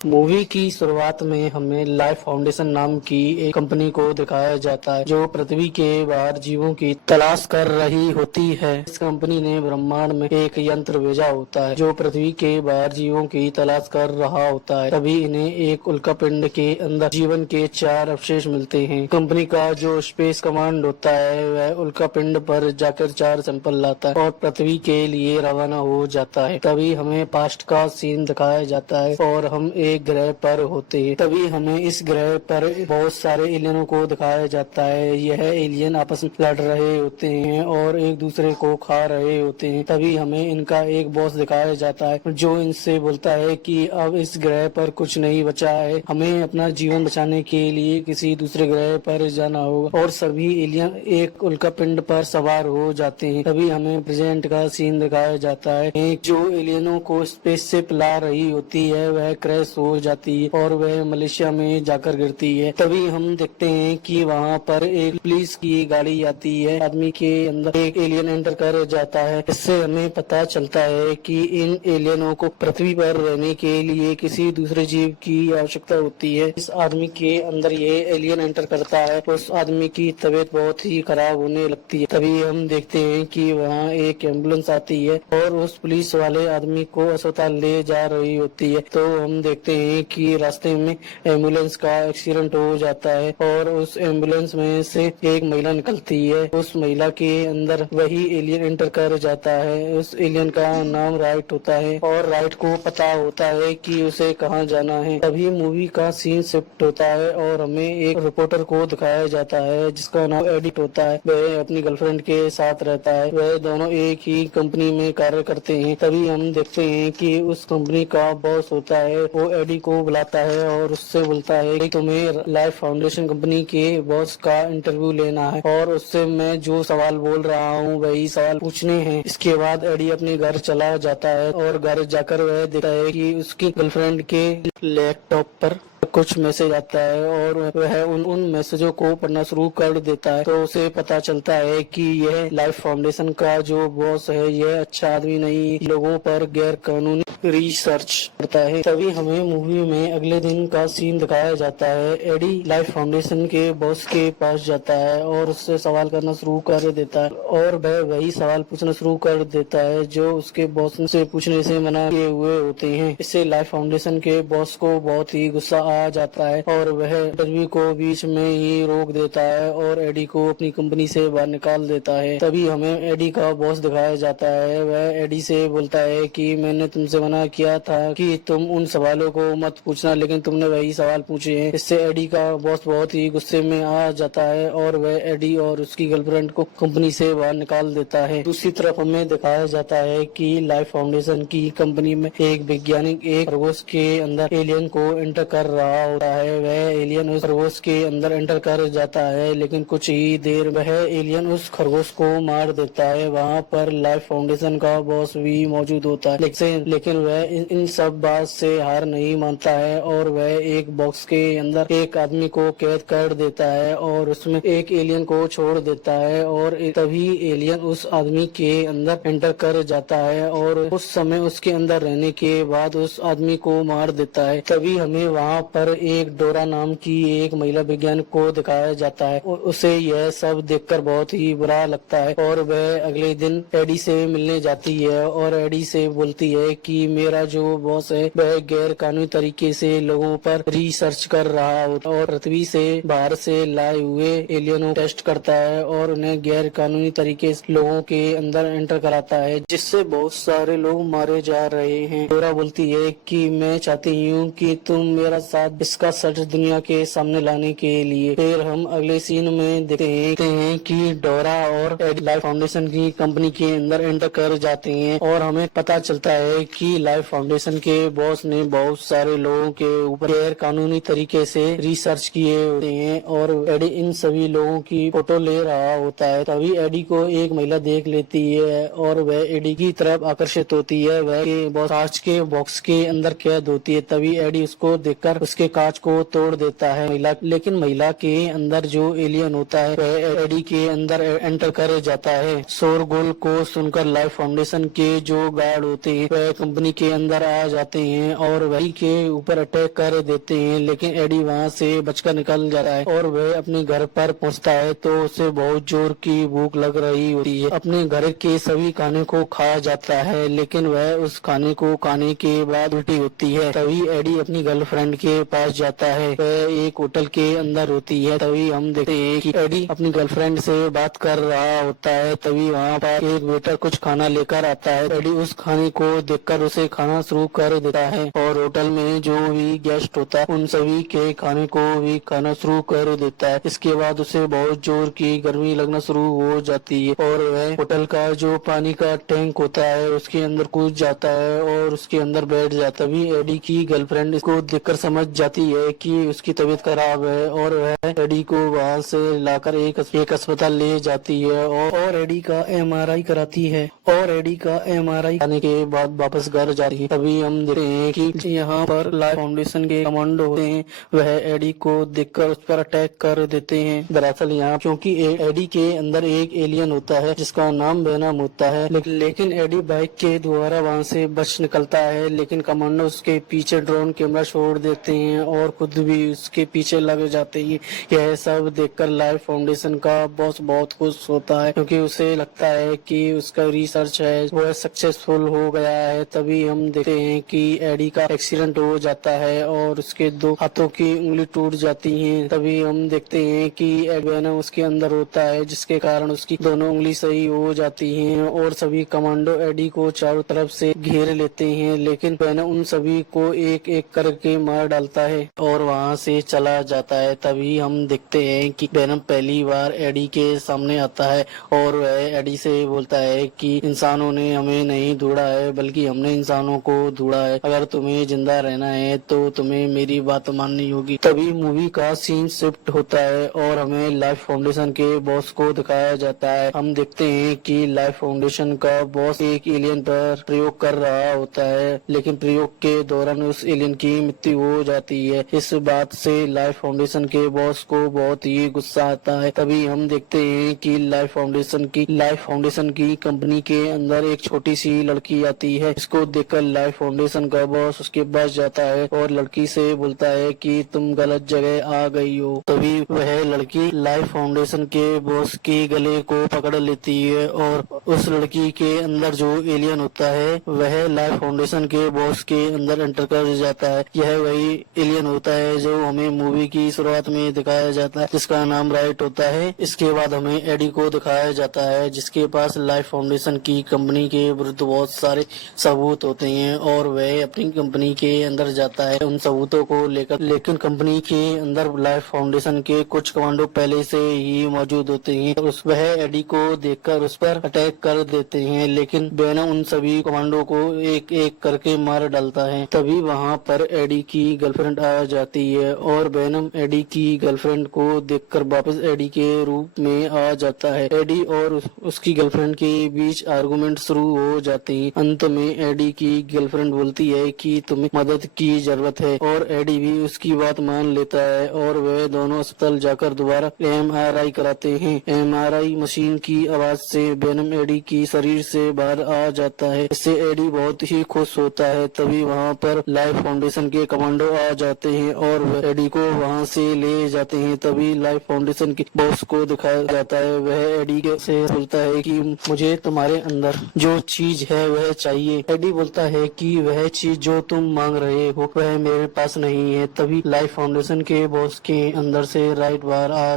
Movie की शुरुआत में हमें लाइफ फाउंडेशन नाम की एक कंपनी को दिखाया जाता है जो पृथ्वी के बाहर जीवों की तलाश कर रही होती है। इस कंपनी ने ब्रह्मांड में एक यंत्र भेजा होता है जो पृथ्वी के बाहर जीवों की तलाश कर रहा होता है। तभी इन्हें एक उल्कापिंड के अंदर जीवन के 4 अवशेष मिलते हैं। कंपनी का जो स्पेस कमांड होता है वह उल्कापिंड पर जाकर 4 सैंपल लाता है और पृथ्वी के लिए रवाना हो जाता है। तभी हमें पास्ट का सीन दिखाया जाता है और हम एक ग्रह पर होते हैं। तभी हमें इस ग्रह पर बहुत सारे एलियनों को दिखाया जाता है। यह एलियन आपस में लड़ रहे होते हैं और एक दूसरे को खा रहे होते हैं। तभी हमें इनका एक बॉस दिखाया जाता है जो इनसे बोलता है कि अब इस ग्रह पर कुछ नहीं बचा है, हमें अपना जीवन बचाने के लिए किसी दूसरे ग्रह पर जाना होगा। और सभी एलियन एक उल्कापिंड पर सवार हो जाते हैं। तभी हमें प्रेजेंट का सीन दिखाया जाता है। जो एलियनों को स्पेसशिप ला रही होती है वह क्रैश हो जाती है और वह मलेशिया में जाकर गिरती है। तभी हम देखते हैं कि वहाँ पर एक पुलिस की गाड़ी आती है। आदमी के अंदर एक एलियन एंटर कर जाता है। इससे हमें पता चलता है कि इन एलियनों को पृथ्वी पर रहने के लिए किसी दूसरे जीव की आवश्यकता होती है। इस आदमी के अंदर ये एलियन एंटर करता है, उस आदमी की तबीयत बहुत ही खराब होने लगती है। तभी हम देखते हैं कि वहाँ एक एम्बुलेंस आती है और उस पुलिस वाले आदमी को अस्पताल ले जा रही होती है। तो हम देखते हैं कि रास्ते में एम्बुलेंस का एक्सीडेंट हो जाता है और उस एम्बुलेंस में से एक महिला निकलती है। उस महिला के अंदर वही एलियन एंटर कर जाता है। उस एलियन का नाम राइट होता है और राइट को पता होता है कि उसे कहाँ जाना है। तभी मूवी का सीन शिफ्ट होता है और हमें एक रिपोर्टर को दिखाया जाता है जिसका नाम एडिट होता है। वह अपनी गर्लफ्रेंड के साथ रहता है। वह दोनों एक ही कंपनी में कार्य करते हैं। तभी हम देखते हैं कि उस कंपनी का बॉस होता है वो एडी को बुलाता है और उससे बोलता है कि तुम्हें लाइफ फाउंडेशन कंपनी के बॉस का इंटरव्यू लेना है और उससे मैं जो सवाल बोल रहा हूँ वही सवाल पूछने हैं। इसके बाद एडी अपने घर चला जाता है और घर जाकर वह देखता है कि उसकी गर्लफ्रेंड के लैपटॉप पर कुछ मैसेज आता है और वह उन मैसेजों को पढ़ना शुरू कर देता है। तो उसे पता चलता है कि यह लाइफ फाउंडेशन का जो बॉस है यह अच्छा आदमी नहीं, लोगों पर गैर कानूनी रिसर्च करता है। तभी हमें मूवी में अगले दिन का सीन दिखाया जाता है। एडी लाइफ फाउंडेशन के बॉस के पास जाता है और उससे सवाल करना शुरू कर देता है और वह वही सवाल पूछना शुरू कर देता है जो उसके बॉस से पूछने से मना किए हुए होते हैं। इससे लाइफ फाउंडेशन के बॉस को बहुत ही गुस्सा आ जाता है और वह इंटरव्यू को बीच में ही रोक देता है और एडी को अपनी कंपनी से बाहर निकाल देता है। तभी हमें एडी का बॉस दिखाया जाता है। वह एडी से बोलता है कि मैंने तुमसे मना किया था कि तुम उन सवालों को मत पूछना, लेकिन तुमने वही सवाल पूछे हैं। इससे एडी का बॉस बहुत ही गुस्से में आ जाता है और वह एडी और उसकी गर्लफ्रेंड को कंपनी से बाहर निकाल देता है। दूसरी तरफ हमें दिखाया जाता है कि लाइफ फाउंडेशन की कंपनी में एक वैज्ञानिक एक खरगोश के अंदर एलियन को एंटर कर रहा होता है। वह एलियन उस खरगोश के अंदर एंटर कर जाता है, लेकिन कुछ ही देर वह एलियन उस खरगोश को मार देता है। वहाँ पर लाइफ फाउंडेशन का बॉस भी मौजूद होता है, लेकिन वह इन सब बात से हार नहीं मानता है और वह एक बॉक्स के अंदर एक आदमी को कैद कर देता है और उसमें एक एलियन को छोड़ देता है और तभी एलियन उस आदमी के अंदर एंटर कर जाता है और उस समय उसके अंदर रहने के बाद उस आदमी को मार देता है। तभी हमें वहाँ पर एक डोरा नाम की एक महिला वैज्ञानिक को दिखाया जाता है। उसे यह सब देखकर बहुत ही बुरा लगता है और वह अगले दिन एडी से मिलने जाती है और एडी से बोलती है कि मेरा जो बॉस है वह गैर कानूनी तरीके से लोगों पर रिसर्च कर रहा होता और पृथ्वी से बाहर से लाए हुए एलियनों टेस्ट करता है और उन्हें गैर कानूनी तरीके से लोगों के अंदर एंटर कराता है, जिससे बहुत सारे लोग मारे जा रहे हैं। डोरा बोलती है कि मैं चाहती हूँ कि तुम मेरा साथ इसका सच दुनिया के सामने लाने के लिए। फिर हम अगले सीन में देखते हैं कि डोरा और एडी लाइफ फाउंडेशन की कंपनी के अंदर एंटर कर जाते हैं और हमें पता चलता है कि लाइफ फाउंडेशन के बॉस ने बहुत सारे लोगों के ऊपर गैर कानूनी तरीके से रिसर्च किए होते हैं और एडी इन सभी लोगों की फोटो ले रहा होता है। तभी एडी को एक महिला देख लेती है और वह एडी की तरफ आकर्षित होती है। वह बॉस कांच के बॉक्स के अंदर कैद होती है। तभी एडी उसको देखकर उसके कांच को तोड़ देता है लेकिन महिला के अंदर जो एलियन होता है वह एडी के अंदर एंटर कर जाता है। शोरगुल को सुनकर लाइफ फाउंडेशन के जो गार्ड होते हैं वह कंपनी के अंदर आ जाते हैं और वही के ऊपर अटैक कर देते हैं, लेकिन एडी वहां से बचकर निकल जाता है और वह अपने घर पर पहुंचता है तो उसे बहुत जोर की भूख लग रही होती है। अपने घर के सभी खाने को खा जाता है, लेकिन वह उस खाने को खाने के बाद उल्टी होती है। तभी एडी अपनी गर्लफ्रेंड के पास जाता है, वह एक होटल के अंदर होती है। तभी हम देखते हैं कि एडी अपनी गर्लफ्रेंड से बात कर रहा होता है। तभी वहाँ पर एक वेटर कुछ खाना लेकर आता है। एडी उस खाने को देखकर उसे खाना शुरू कर देता है और होटल में जो भी गेस्ट होता है उन सभी के खाने को भी खाना शुरू कर देता है। इसके बाद उसे बहुत जोर की गर्मी लगना शुरू हो जाती है और वह होटल का जो पानी का टैंक होता है उसके अंदर कूद जाता है और उसके अंदर बैठ जाता है। तभी एडी की गर्लफ्रेंड इसको देखकर समझ जाती है कि उसकी तबीयत खराब है और वह एडी को वहां से लाकर एक अस्पताल ले जाती है और एडी का एमआरआई कराती है और एडी का एमआरआई कराने के बाद वापस घर जाती है। तभी हम देखते हैं कि यहाँ पर लाइफ फाउंडेशन के कमांडो होते हैं, वह एडी को देखकर उस पर अटैक कर देते हैं। दरअसल यहाँ क्योंकि एडी के अंदर एक एलियन होता है जिसका नाम वेनम होता है, लेकिन एडी बाइक के द्वारा वहाँ से बच निकलता है, लेकिन कमांडो उसके पीछे ड्रोन कैमरा छोड़ देते हैं और खुद भी उसके पीछे लग जाते हैं। यह सब देखकर लाइफ फाउंडेशन का बॉस बहुत खुश होता है क्योंकि उसे लगता है कि उसका रिसर्च है वह सक्सेसफुल हो गया है। तभी हम देखते हैं कि एडी का एक्सीडेंट हो जाता है और उसके 2 हाथों की उंगली टूट जाती है। तभी हम देखते हैं कि वेनम उसके अंदर होता है जिसके कारण उसकी दोनों उंगली सही हो जाती हैं और सभी कमांडो एडी को चारों तरफ से घेर लेते हैं, लेकिन वेनम उन सभी को एक एक करके मार डालता है और वहां से चला जाता है। तभी हम देखते हैं कि वेनम पहली बार एडी के सामने आता है और वह एडी से बोलता है कि इंसानों ने हमें नहीं ढूंढा है बल्कि हमने इंसानों को ढूंढा है। अगर तुम्हें जिंदा रहना है तो तुम्हें मेरी बात माननी होगी। तभी मूवी का सीन शिफ्ट होता है और हमें लाइफ फाउंडेशन के बॉस को दिखाया जाता है। हम देखते हैं कि लाइफ फाउंडेशन का बॉस एक एलियन पर प्रयोग कर रहा होता है, लेकिन प्रयोग के दौरान उस एलियन की मृत्यु हो जाती है। इस बात से लाइफ फाउंडेशन के बॉस को बहुत ही गुस्सा आता है। तभी हम देखते हैं कि लाइफ फाउंडेशन की कंपनी के अंदर एक छोटी सी लड़की आती है। इसको देखकर लाइफ फाउंडेशन का बॉस उसके पास जाता है और लड़की से बोलता है कि तुम गलत जगह आ गई हो। तभी वह लड़की लाइफ फाउंडेशन के बॉस के गले को पकड़ लेती है और उस लड़की के अंदर जो एलियन होता है वह लाइफ फाउंडेशन के बॉस के अंदर एंटर कर जाता है। यह वही एलियन होता है जो हमें मूवी की शुरुआत में दिखाया जाता है जिसका नाम राइट होता है। इसके बाद हमें एडी को दिखाया जाता है जिसके पास लाइफ फाउंडेशन की कंपनी के विरुद्ध बहुत सारे सबूत होते हैं और वह अपनी कंपनी के अंदर जाता है उन सबूतों को लेकर, लेकिन कंपनी के अंदर लाइफ फाउंडेशन के कुछ कमांडो पहले से ही मौजूद होते हैं। वह एडी को देखकर उस पर अटैक कर देते हैं, लेकिन वेनम उन सभी कमांडो को एक एक करके मार डालता है। तभी वहाँ पर एडी की गर्लफ्रेंड आ जाती है और वेनम एडी की गर्लफ्रेंड को देखकर वापस एडी के रूप में आ जाता है। एडी और उसकी गर्लफ्रेंड के बीच आर्गुमेंट शुरू हो जाते हैं। अंत में एडी की गर्लफ्रेंड बोलती है कि तुम्हें मदद की जरूरत है और एडी भी उसकी बात मान लेता है और वे दोनों अस्पताल जाकर दोबारा एमआरआई कराते हैं। एमआरआई मशीन की आवाज से वेनम एडी की शरीर से बाहर आ जाता है। इससे एडी बहुत ही खुश होता है। तभी वहाँ पर लाइफ फाउंडेशन के कमांडो आ जाते हैं और एडी को वहाँ से ले जाते हैं। तभी लाइफ फाउंडेशन के बॉस को दिखाया जाता है। वह एडी से बोलता है कि मुझे तुम्हारे अंदर जो चीज है वह चाहिए। एडी बोलता है कि वह चीज जो तुम मांग रहे हो वह मेरे पास नहीं है। तभी लाइफ फाउंडेशन के बॉस के अंदर से राइट बाहर आ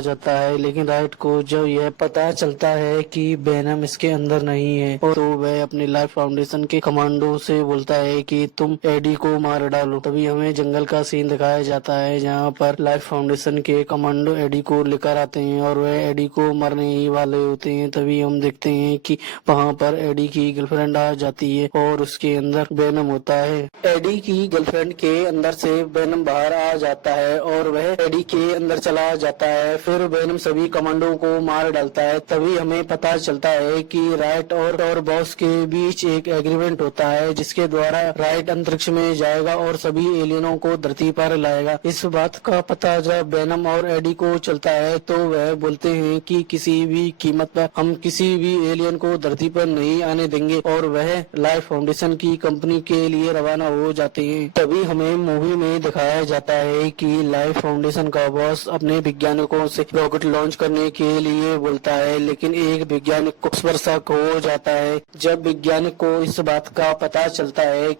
जाता है, लेकिन राइट को जब यह पता चलता है कि वेनम इसके अंदर नहीं है तो वह अपने लाइफ फाउंडेशन के कमांडो से बोलता है कि तुम एडी को मार डालो। तभी हमें जंगल का सीन दिखाया जाता है जहाँ पर लाइफ फाउंडेशन के कमांडो एडी को लेकर आते हैं और वह एडी को मारने ही वाले होते हैं। तभी हम देखते हैं कि वहाँ पर एडी की गर्लफ्रेंड आ जाती है और उसके अंदर वेनम होता है। एडी की गर्लफ्रेंड के अंदर से वेनम बाहर आ जाता है और वह एडी के अंदर चला जाता है। फिर वेनम सभी कमांडो को मार डालता है। तभी हमें पता चलता है कि राइट और बॉस के बीच एक एग्रीमेंट होता है जिसके द्वारा राइट अंतरिक्ष में जाएगा और सभी एलियनों को धरती पर लाएगा। इस बात का पता जब वेनम और एडी को चलता है तो वह बोलते हैं कि किसी भी कीमत पर हम किसी भी एलियन को धरती पर नहीं आने देंगे और वह लाइफ फाउंडेशन की कंपनी के लिए रवाना हो जाते हैं। तभी हमें मूवी में दिखाया जाता है कि लाइफ फाउंडेशन का बॉस अपने वैज्ञानिकों से रॉकेट लॉन्च करने के लिए बोलता है, लेकिन एक वैज्ञानिक को इस पर शक हो जाता है। जब वैज्ञानिक को इस बात का पता चलता है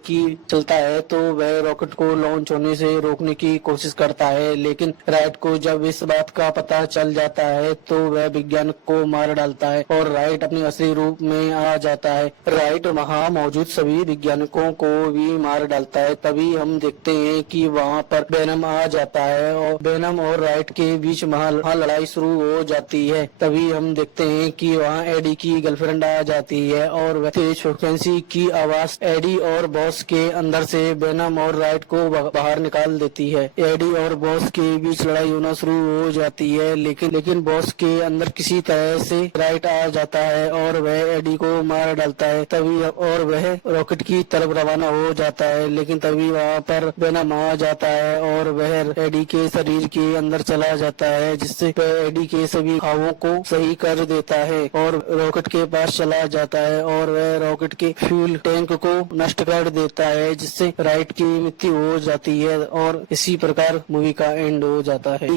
तो वह रॉकेट को लॉन्च होने से रोकने की कोशिश करता है, लेकिन राइट को जब इस बात का पता चल जाता है तो वह वैज्ञानिक को मार डालता है और राइट अपने असली रूप में आ जाता है। राइट वहाँ मौजूद सभी वैज्ञानिकों को भी मार डालता है। तभी हम देखते हैं कि वहाँ पर वेनम आ जाता है और वेनम और राइट के बीच वहाँ लड़ाई शुरू हो जाती है। तभी हम देखते हैं कि वहाँ एडी की गर्लफ्रेंड आ जाती है और वह तेज फ्रिक्वेंसी की आवाज एडी और बॉस के अंदर से वेनम और राइट को बाहर निकाल देती है। एडी और बॉस के बीच लड़ाई होना शुरू हो जाती है, लेकिन बॉस के अंदर किसी तरह से राइट आ जाता है और वह एडी को मार डालता है। तभी और वह रॉकेट की तरफ रवाना हो जाता है, लेकिन तभी वहाँ पर वेनम आ जाता है और वह एडी के शरीर के अंदर चला जाता है, जिससे वह एडी के सभी घावों को सही कर देता है और रॉकेट के पास चला जाता है और वह रॉकेट के फ्यूल टैंक को नष्ट कर देता है, जिससे राइट की मृत्यु हो जाती है और इसी प्रकार मूवी का एंड हो जाता है।